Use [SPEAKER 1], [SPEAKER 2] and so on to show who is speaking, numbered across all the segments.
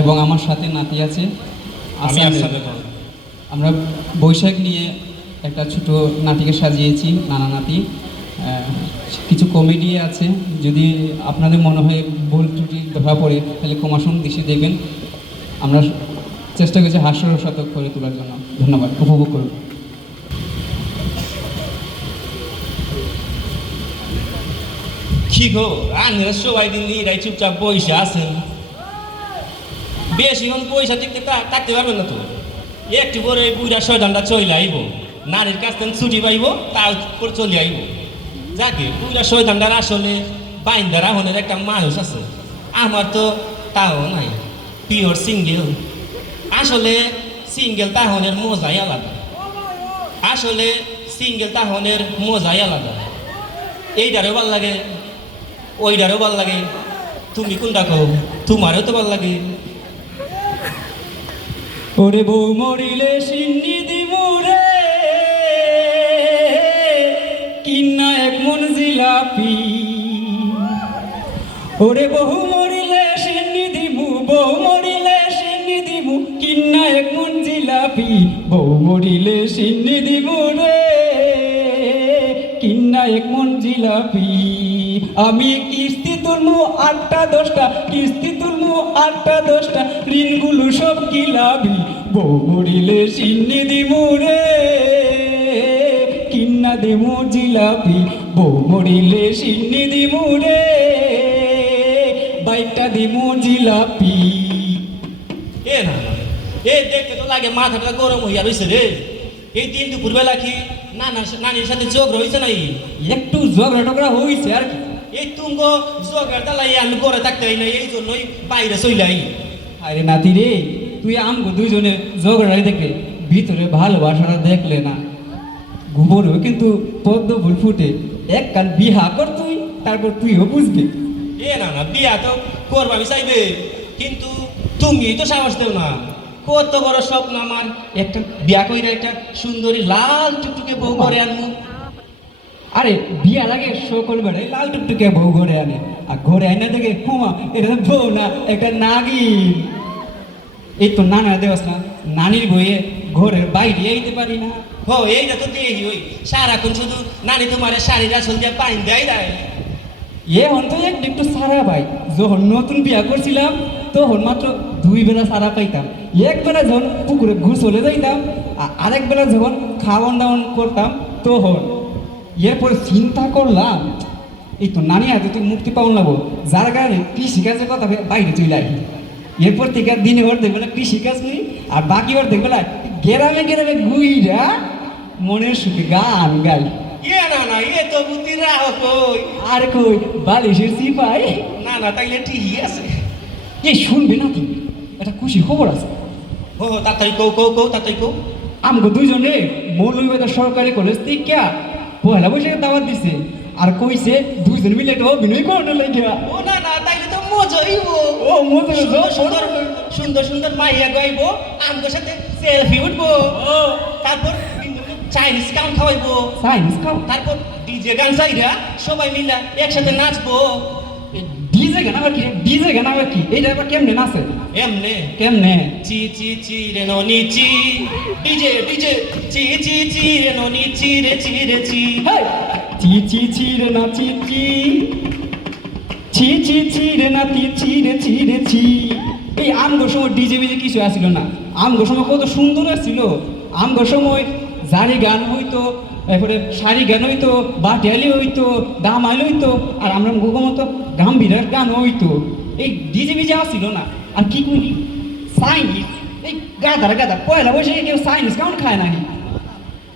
[SPEAKER 1] এবং আমার সাথে নাতি আছে। আমরা বৈশাখ নিয়ে একটা ছোট নাটিকা সাজিয়েছি নানা নাতি। কিছু কমেডি আছে যদি আপনাদের মনে হয় ভুল ত্রুটি ধরা পড়ে তাহলে ক্ষমাসুন দৃষ্টি দেখবেন। আমরা চেষ্টা করছি হাস্যরসাত্মক করে তোলার জন্য। ধন্যবাদ উপভোগ করুন।
[SPEAKER 2] কি গো? আনরা সবাই দিন এরাই চুপচাপ বসে আছেন। বেশিক্ষণ পয়সা টিকতে তা- থাকতে পারবেন না তো। একটু পরে বুড়া শয়তানটা চলে আইব। নারীর কাছ থেকে ছুটি পাইব, তার উপর চলে আইব। যাকে বুড়া শয়তানটার আসলে বাইন্দার আহনের একটা মানুষ আছে। আমার তো তাও নাই পিওর সিঙ্গেল আসলে সিঙ্গেল তাহনের মজাই আলাদা। আসলে সিঙ্গেল তাহনের মজাই আলাদা। এইটারও ভালো লাগে, ওইটারও ভালো লাগে। তুমি কোনটা কও? তোমারও তো ভালো লাগে।
[SPEAKER 1] ওরে বউ মরিলে সিন্নি দিব রে। কিন্না এক মন জিলাপি। ওরে বহু মরিলে সিন্নি দিমু, বউ মরিলে সিন্নি দিমু, কিন্না এক মন জিলাপি। বউ মরিলে সিন্নি দিব রে, কিন্না এক মন জিলাপি। আমি কিস্তি তুলমু আটটা দশটা, কিস্তি তুলমু আটটা দশটা ঋণগুলো সব কিলাবি বউ মরিলে সিন্নি দিমু রে কিন্না দিমু জিলাপি। বউ মরিলে সিন্নি দিমু রে বাইকটা দিমু জিলাপি।
[SPEAKER 2] এ না এ দেখতে তো লাগে মাথাটা গরম হইয়া রয়েছে রে। এই দিন দুপুরবেলা কি নানার সা- নানির সাথে যোগ রয়েছে নাই
[SPEAKER 1] একটু ঝগড়া টগড়া হয়েছে আর কি।
[SPEAKER 2] এই তুঙ্গ যোগের দালাই আমি করে থাকতে না এই জন্যই বাইরে চইলাই।
[SPEAKER 1] আরে নাতি রে তুই আমগো দুইজনে ঝগড়াই দেখলে ভিতরে ভালোবাসাটা দেখলে না। গোবরেও কিন্তু পদ্ম ফুল ফুটে। এক কাল বিহা কর তুই তারপর তুইও বুঝবি।
[SPEAKER 2] এ না না বিয়া তো করবা আমি চাইবে। কিন্তু তুমি তো সাহস দেও না। কত বড় স্বপ্ন আমার। একটা বিয়া কইরা একটা সুন্দরী লাল টুকটুকে বউ করে আনমু।
[SPEAKER 1] আরে বিয়া লাগে সকল বেড়াই লাল টুকটুকে বউ ঘরে আনে। আর ঘরে আইনা দেখে কুমা এটা বউ না একটা নাগিন। এই তো নানা দেওয়াস না নানির বইয়ে ঘরের বাইরে আইতে পারি না।
[SPEAKER 2] হো এইটা তো দেখি ওই, সারাক্ষণ শুধু নানি তোমার শাড়ির আসল দিয়ে পাইন দেয় দেয়
[SPEAKER 1] এ হন তো এক একটু সারা পাই যখন নতুন বিয়া করছিলাম, তখন মাত্র দুই বেলা সারা পাইতাম। এক বেলা যখন পুকুরে ঘুর চলে যাইতাম, আর আরেক বেলা যখন খাওয়ান দাওয়ান করতাম, তখন এরপরে চিন্তা করলাম, এই তো নানি হাতে তুই মুক্তি পাওয়ান লাগবো। যার কারণে কৃষিকাজের কথা বাইরে চলে আসি এরপর থেকে দিনে ওর দেখবে না কৃষিকাজ করি আর বাকি ওর দেখবে না গ্রামে গ্রামে ঘুইরা মনের সুখে গান গাই
[SPEAKER 2] না না তো বুদ্ধি রাহ কই।
[SPEAKER 1] আর কই বালিশের সিপাই।
[SPEAKER 2] না না ঠিকই আছে।
[SPEAKER 1] এই শুনবে না তুমি একটা খুশি খবর আছে।
[SPEAKER 2] কৌ কৌ কৌ কৌ
[SPEAKER 1] আমাকে দুইজনে মৌলভীবাজার সরকারি কলেজ থেকে পয়লা বৈশাখে দাওয়াত দিছে আর কইছে দুইজন মিলে একটা অভিনয় করতে লাগিয়া।
[SPEAKER 2] ও না না মজা হইব
[SPEAKER 1] ও মজা।
[SPEAKER 2] সুন্দর সুন্দর সুন্দর মাইয়া গাইবো আমগো সাথে সেলফি উঠবো। তারপর চাইনিজ কাম খাওয়াইবো।
[SPEAKER 1] সাইন্স খাও
[SPEAKER 2] তারপর ডিজে গান চাইরা সবাই মিলা একসাথে নাচবো।
[SPEAKER 1] ডিজে গান আবার কি? ডিজে গান আবার কি? এইটা আবার কেমনে নাচে?
[SPEAKER 2] এমনে।
[SPEAKER 1] কেমনে?
[SPEAKER 2] চি চি চি রে ননি চি। ডিজে ডিজে চি চি চি রে ননি চি রে চি রে চি!
[SPEAKER 1] চি চি চি রে না চি চি। ছি ছি ছি রে না তি ছি রে ছি রে, ছি। এই আমগো সময় ডিজে বিজে কিছু আসছিল না। আমগো সময় কত সুন্দর আসছিল আমগো সময় জারি গান হইতো, এরপরে শাড়ি গান হইতো, বাটিয়ালি হইতো, দামাইল হইতো, আর আমরা মতো গাম্ভীরের গান হইতো। এই ডিজে বিজে আসছিল না। আর কি করি সাইনিস এই গাদার গাদা পয়লা বৈশাখে কেউ সাইনিস কেমন খায় নাকি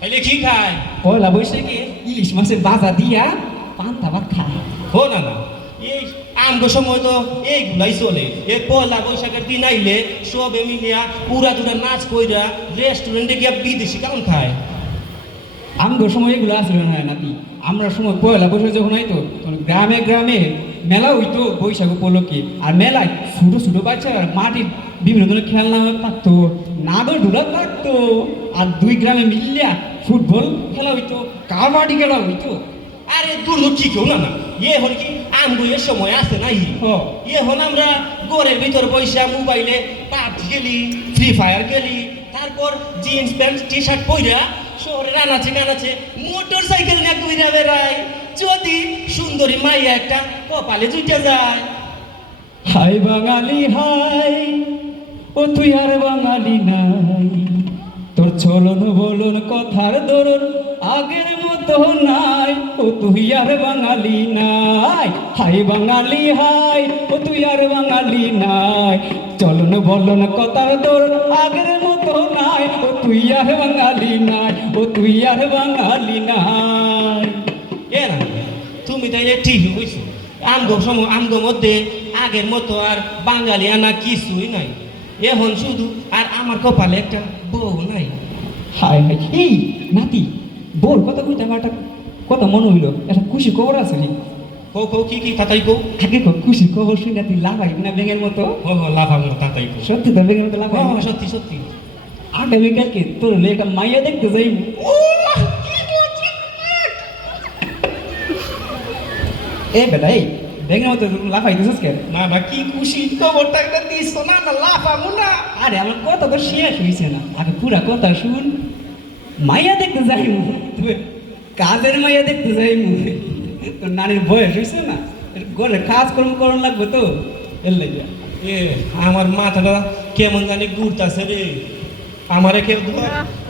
[SPEAKER 2] তাইলে কি খায়?
[SPEAKER 1] পয়লা বৈশাখে ইলিশ মাছের বাজা দিয়া পান্তা ভাত খায়।
[SPEAKER 2] হো না না এই আমগো সময় তো এইগুলাই চলে। এই পয়লা বৈশাখের দিন আইলে সবে মিলিয়া পুরা দুরা নাচ কইরা রেস্টুরেন্টে গিয়া বিদেশি কেমন খায়।
[SPEAKER 1] আমগো সময় এগুলো আসছিল না নাতি। আমরা সময় পয়লা বৈশাখ যখন হইতো তখন গ্রামে গ্রামে মেলা হইতো বৈশাখ উপলক্ষে। আর মেলায় ছোটো ছোটো বাচ্চারা মাটির বিভিন্ন ধরনের খেলনা থাকতো নাদর ডুলা থাকতো আর দুই গ্রামে মিলিয়া ফুটবল খেলা হইতো, কাবাডি খেলা হইতো।
[SPEAKER 2] আরে দূর দূর কি কেউ না না এ হল কি? আমগো এর সময় আছে নাই? এ হল আমরা ঘরের ভিতর বইসা মোবাইলে পাব গেলি ফ্রি ফায়ার গেলি তারপর জিন্স প্যান্ট টি শার্ট পইরা শহরের আনাচে কানাচে মোটর সাইকেল নিয়ে ঘুরে বেড়ায় যদি সুন্দরী মাইয়া একটা কপালে জুটে যায়।
[SPEAKER 1] হাই বাঙালি হাই ও তুই আর বাঙালি নাই। চলন বলন কথার দরুন, আগের মতো নাই, ও তুই আর বাঙালি নাই। হাই বাঙালি, হাই, ও তুই আর বাঙালি নাই। চলন বলন কথার দরুন, আগের মতো নাই, ও তুই আর বাঙালি নাই, ও তুই আর বাঙালি নাই।
[SPEAKER 2] তুমি তাইলে ঠিকই কইছো আমগো সম, আমগো মধ্যে আগের মতো আর বাঙালি আনা কিছুই নাই। এখন শুধু আর আমার কপালে একটা বউ নাই।
[SPEAKER 1] হাই হাই এই নাতি বোর কথা কইতে আমার একটা কথা মনে হইল একটা খুশি খবর আছে রে।
[SPEAKER 2] কৌ কৌ কি কি তাতাই কৌ
[SPEAKER 1] আগে কো খুশি খবর শুনে তুই লাফাই না ব্যাঙের মতো?
[SPEAKER 2] ও হো লাফাম তাতাই কৌ
[SPEAKER 1] সত্যি তো ব্যাঙের মতো
[SPEAKER 2] হো, সত্যি সত্যি।
[SPEAKER 1] আগামীকালকে তোর একটা মাইয়া দেখতে যাই। এ বেটা এই। ব্যাঙের মতো দিছিস কেন
[SPEAKER 2] না না কি খুশি খবরটা একটা দিস না না লাফামু না
[SPEAKER 1] আরে আমার কথা তো শেষ হয়েছে না আগে পুরা কথা শুন মাইয়া দেখতে যাই তবে কাজের মাইয়া দেখতে যাই তোর নানির বয়স হয়েছে না ঘরে কাজ কর্ম করন লাগবে তো এর লাগে
[SPEAKER 2] এ আমার মাথাটা কেমন জানি ঘুরতাছে রে আমারে কেউ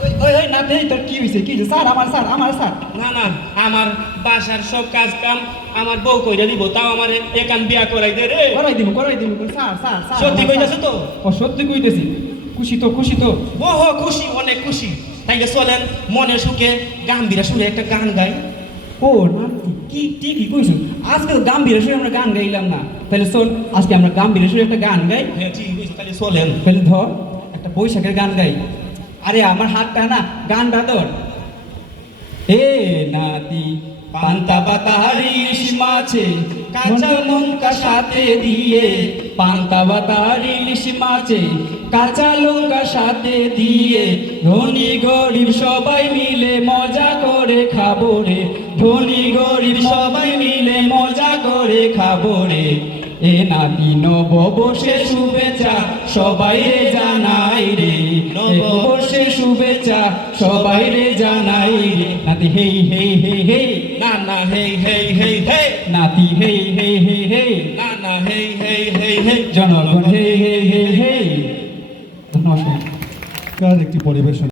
[SPEAKER 1] ওই ওই ওই নাতে তোর কি হয়েছে কি স্যার আমার স্যার আমার স্যার।
[SPEAKER 2] না না আমার বাসার সব কাজ কাম আমার বউ কইরা দিব তাও আমারে একান বিয়া করাই দে রে।
[SPEAKER 1] করাই দিব করাই দিব স্যার স্যার
[SPEAKER 2] সত্যি কইতাছো। তো?
[SPEAKER 1] ও সত্যি কইতেছি। খুশি তো খুশি তো।
[SPEAKER 2] ও হো খুশি অনেক খুশি। তাইলে চলেন মনের সুখে গাম্ভীরা সুরে একটা গান গাই।
[SPEAKER 1] ও না কি ঠিকই কইছো। আজকে তো গাম্ভীর সুরে আমরা গান গাইলাম না। তাহলে শোন আজকে আমরা গাম্ভীর সুরে একটা গান গাই।
[SPEAKER 2] হ্যাঁ ঠিক আছে তাহলে চলেন।
[SPEAKER 1] তাহলে ধর। বৈশাখের গান গাই। আরে আমার হাতটা না, গানটা ধর। এ নাতি, পান্তা পাতা হারিস মাছে, কাঁচা লঙ্কা সাথে দিয়ে। পান্তা পাতা হারিস মাছে, কাঁচা লঙ্কা সাথে দিয়ে। ধনী গরিব সবাই মিলে মজা করে খাব রে। ধনী গরিব সবাই মিলে মজা করে খাব রে। এ নাতি নববর্ষে শুভেচ্ছা সবাই রে জানাই রে নববর্ষে শুভেচ্ছা সবাই রে জানাই রে নাতি হেই হেই হেই হেই
[SPEAKER 2] না না হেই হেই হেই হেই
[SPEAKER 1] নাতি হেই হেই হেই হেই
[SPEAKER 2] না না হেই হেই হেই হেই
[SPEAKER 1] জনগণ হেই হেই হেই হেই ধন্যবাদ
[SPEAKER 3] কার একটি পরিবেশন